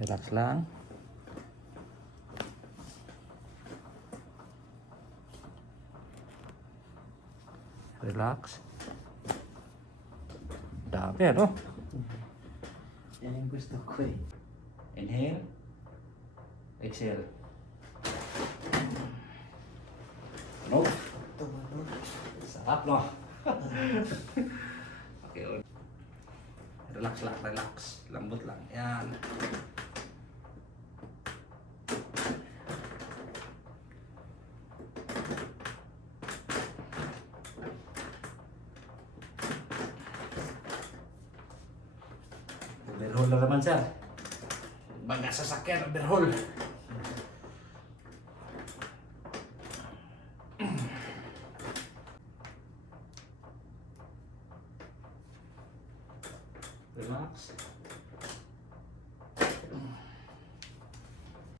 Relax lang. Relax. Dami ano? Yan yung gusto ko eh. Inhale. Exhale. Ano? Sarap no? Okay. Relax lang, relax. Lambot lang. Yan. Overhaul na naman sir. Baga sasakyan, overhaul.